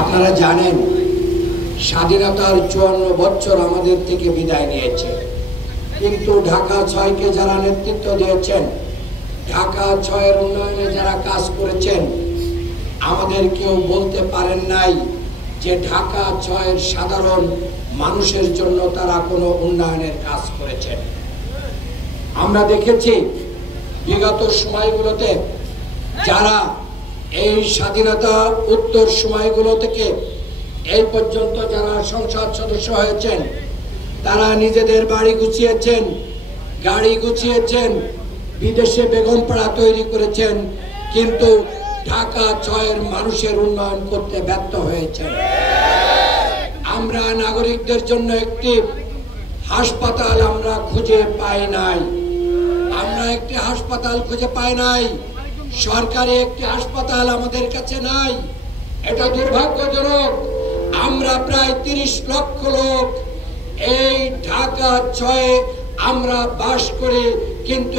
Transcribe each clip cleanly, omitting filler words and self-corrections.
আপনারা জানেন স্বাধীনতার 54 বছর আমাদের থেকে বিদায় নিয়েছে, কিন্তু ঢাকা ৬কে যারা নেতৃত্ব দিয়েছেন, ঢাকা ৬-এর উন্নয়নে যারা কাজ করেছেন, আমাদের কেউ বলতে পারেন নাই যে ঢাকা ৬-এর সাধারণ মানুষের জন্য তারা কোনো উন্নয়নের কাজ করেছেন। আমরা দেখেছি বিগত সময়গুলোতে যারা এই স্বাধীনতা উত্তর সময়গুলো থেকে এই পর্যন্ত যারা সংসদ সদস্য হয়েছেন, তারা নিজেদের বাড়ি গুছিয়েছেন, গাড়ি গুছিয়েছেন, বিদেশে বেগমপাড়া তৈরি করেছেন, কিন্তু ঢাকা ৬-এর মানুষের উন্নয়ন করতে ব্যর্থ হয়েছেন। আমরা নাগরিকদের জন্য একটি হাসপাতাল আমরা খুঁজে পাই নাই, আমরা একটি হাসপাতাল খুঁজে পাই নাই, সরকারি একটি হাসপাতাল আমাদের কাছে নাই। এটা দুর্ভাগ্যজনক। আমরা প্রায় ৩০ লক্ষ লোক এই ঢাকা ৬-এ আমরা বাস করি, কিন্তু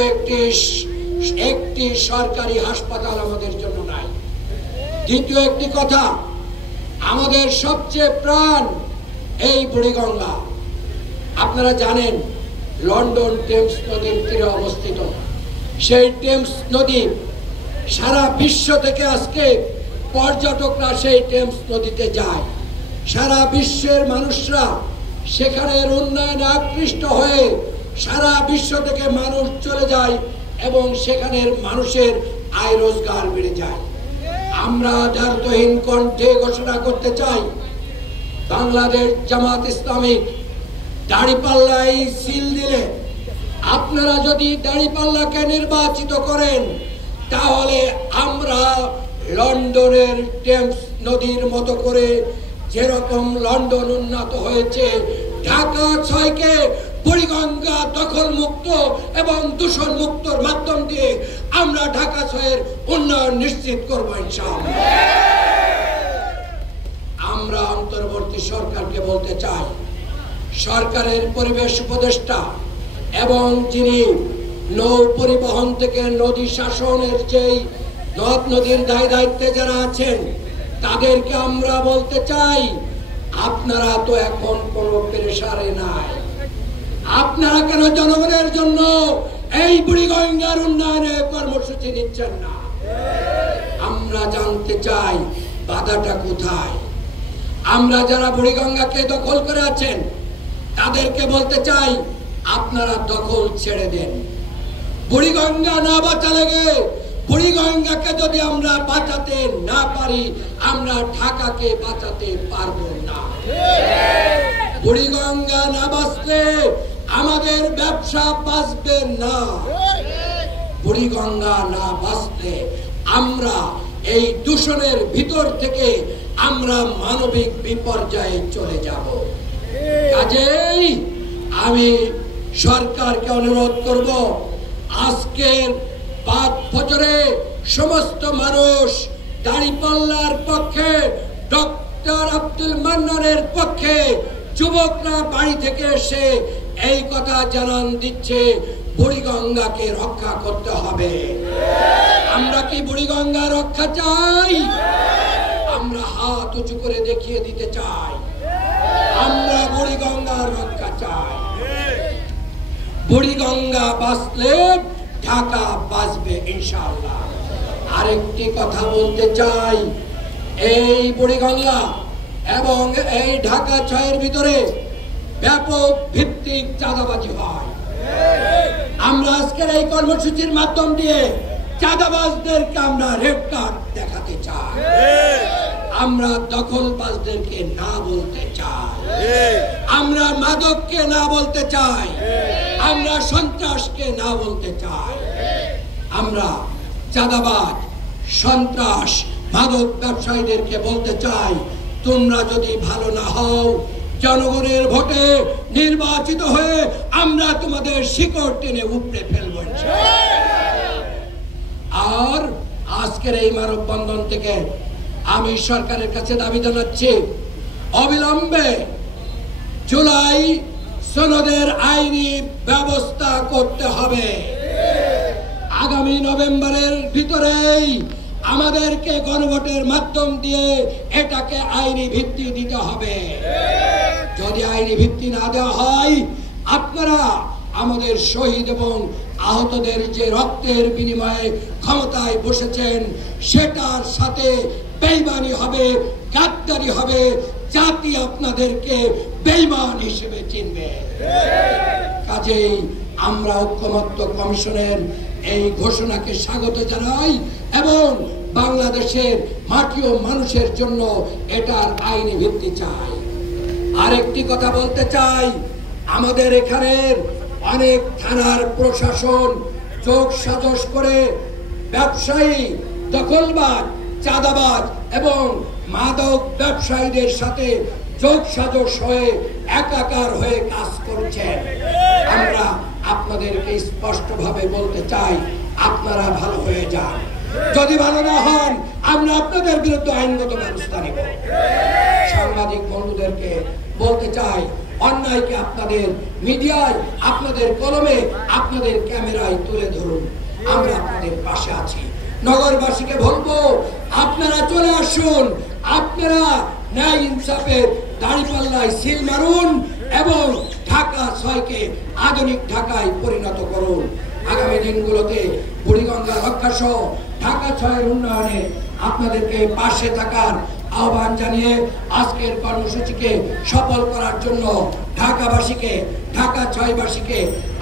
একটি সরকারি হাসপাতাল আমাদের জন্য নাই। দ্বিতীয় একটি কথা, আমাদের সবচেয়ে প্রাণ এই বুড়িগঙ্গা। আপনারা জানেন লন্ডন টেমস নদীর তীরে অবস্থিত। সেই টেমস নদী সারা বিশ্ব থেকে আজকে পর্যটকরা সেই টেমস নদীতে যায়। সারা বিশ্বের মানুষরা সেখানের উন্নয়নে আকৃষ্ট হয়ে সারা বিশ্ব থেকে মানুষ চলে যায় এবং সেখানের মানুষের আয় রোজগার বেড়ে যায়। আমরা দ্ব্যর্থহীন কণ্ঠে ঘোষণা করতে চাই, বাংলাদেশ জামাত ইসলামী দাঁড়িপাল্লায় সিল দিলে, আপনারা যদি দাঁড়িপাল্লাকে নির্বাচিত করেন, তাহলে আমরা লন্ডনের টেমস নদীর মতো করে যেরকম লন্ডন উন্নত হয়েছে, ঢাকা ৬কে বুড়িগঙ্গা দখল মুক্ত এবং দূষণ মুক্তর মাধ্যম দিয়ে আমরা ঢাকা ৬-এর উন্নয়ন নিশ্চিত করব ইনশাআল্লাহ। আমরা অন্তর্বর্তী সরকারকে বলতে চাই, সরকারের পরিবেশ উপদেষ্টা এবং যিনি নৌ পরিবহন থেকে নদী শাসনের যেই নদ নদীর দায়িত্বে যারা আছেন, তাদেরকে আমরা বলতে চাই, আপনারা তো এখন কোনো প্রেসারে নাই, আপনারা কেন জনগণের জন্য এই বুড়িগঙ্গার উন্নয়নে কর্মসূচি নিচ্ছেন না? আমরা জানতে চাই বাধাটা কোথায়। আমরা যারা বুড়িগঙ্গাকে দখল করে আছেন, তাদেরকে বলতে চাই, আপনারা দখল ছেড়ে দেন। বুড়িগঙ্গা না বাঁচালে, বুড়িগঙ্গাকে যদি আমরা বাঁচাতে না পারি, আমরা ঢাকাকে বাঁচাতে পারবো না। বুড়িগঙ্গা না বাঁচলে আমাদের ব্যবসা বাঁচবে না। বুড়িগঙ্গা না বাঁচলে আমরা এই দূষণের ভিতর থেকে আমরা মানবিক বিপর্যয়ে চলে যাব। কাজেই আমি সরকারকে অনুরোধ করব, আজকের বাদ ফজরে সমস্ত মানুষ দাঁড়িপাল্লার পক্ষে, ডক্টর আব্দুল মান্নানের পক্ষে যুবকরা বাড়ি থেকে এসে এই কথা জানান দিচ্ছে, বুড়িগঙ্গাকে রক্ষা করতে হবে। আমরা কি বুড়িগঙ্গা রক্ষা চাই? আমরা হাত উঁচু করে দেখিয়ে দিতে চাই, আমরা বুড়িগঙ্গার রক্ষা চাই। বুড়িগঙ্গা বাঁচলে ঢাকা বাঁচবে ইনশাআল্লাহ। আরেকটি কথা বলতে চাই, এই বুড়িগঙ্গা এবং এই ঢাকা ৬-এর ভিতরে ব্যাপক ভিত্তিক চাঁদাবাজি হয়। আমরা আজকের এই কর্মসূচির মাধ্যম দিয়ে চাঁদাবাজদেরকে আমরা রেড কার্ড দেখাতে চাই। আমরা দখলবাজদেরকে না বলতে চাই, আমরা মাদককে না বলতে চাই, আমরা সন্ত্রাসকে না বলতে চাই। আমরা চাঁদাবাজ, সন্ত্রাস, মাদক ব্যবসায়ীদেরকে বলতে চাই, তোমরা যদি ভালো না হও, জনগণের ভোটে নির্বাচিত হয়ে আমরা তোমাদের শিকড় টেনে উপড়ে ফেলব। আর আজকের এই মানববন্ধন থেকে আমি সরকারের কাছে দাবি জানাচ্ছি, অবিলম্বে জুলাই সনদের আইনি ব্যবস্থা করতে হবে। আগামী নভেম্বরের ভিতরেই আমাদেরকে গণভোটের মাধ্যম দিয়ে এটাকে আইনি ভিত্তি দিতে হবে। যদি আইনি ভিত্তি না দেওয়া হয়, আপনারা আমাদের শহীদ এবং আহতদের যে রক্তের বিনিময়ে ক্ষমতায় বসেছেন, সেটার সাথে বেঈমানি হবে, গাদ্দারি হবে, জাতি আপনাদেরকে বেঈমান হিসেবে চিনবে। কাজেই আমরা ঐক্যমত্য কমিশনের এই ঘোষণাকে স্বাগত জানাই এবং বাংলাদেশের মাটি ও মানুষের জন্য এটার আইনি ভিত্তি চাই। আরেকটি কথা বলতে চাই, আমাদের এখানের অনেক থানার প্রশাসন যোগ সাজস করে ব্যবসায়ী, দখলবাজ, চাঁদাবাজ এবং মাদক ব্যবসায়ীদের সাথে যোগ সাজস হয়ে একাকার হয়ে কাজ করছেন। আমরা আপনাদেরকে স্পষ্টভাবে বলতে চাই, আপনারা ভালো হয়ে যান। যদি ভালো না হন, আমরা আপনাদের বিরুদ্ধে আইনগত ব্যবস্থা নেব। সাংবাদিক বন্ধুদেরকে বলতে চাই, অন্যায়কে আপনাদের মিডিয়ায়, আপনাদের কলমে, আপনাদের ক্যামেরায় তুলে ধরুন। আমরা আপনাদের পাশে আছি। নগরবাসীকে বলবো, আপনারা চলে আসুন, আপনারা ন্যায় ইনসাফের দাঁড়িপাল্লায় সিল মারুন এবং ঢাকা ৬কে আধুনিক ঢাকায় পরিণত করুন। আগামী দিনগুলোতে বুড়িগঙ্গা রক্ষা সহ ঢাকা ৬-এর উন্নয়নে আপনাদেরকে পাশে থাকার আহ্বান জানিয়ে আজকের কর্মসূচিকে সফল করার জন্য ঢাকাবাসীকে, ঢাকা ৬বাসীকে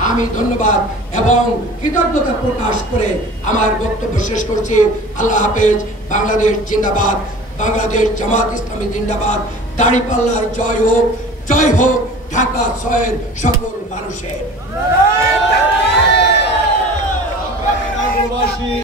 আমি ধন্যবাদ এবং কৃতজ্ঞতা প্রকাশ করে আমার বক্তব্য শেষ করছি। আল্লাহ হাফেজ। বাংলাদেশ জিন্দাবাদ। বাংলাদেশ জামাত ইসলামী জিন্দাবাদ। দাঁড়িপাল্লার জয় হোক, জয় হোক ঢাকা ৬-এর সকল মানুষের।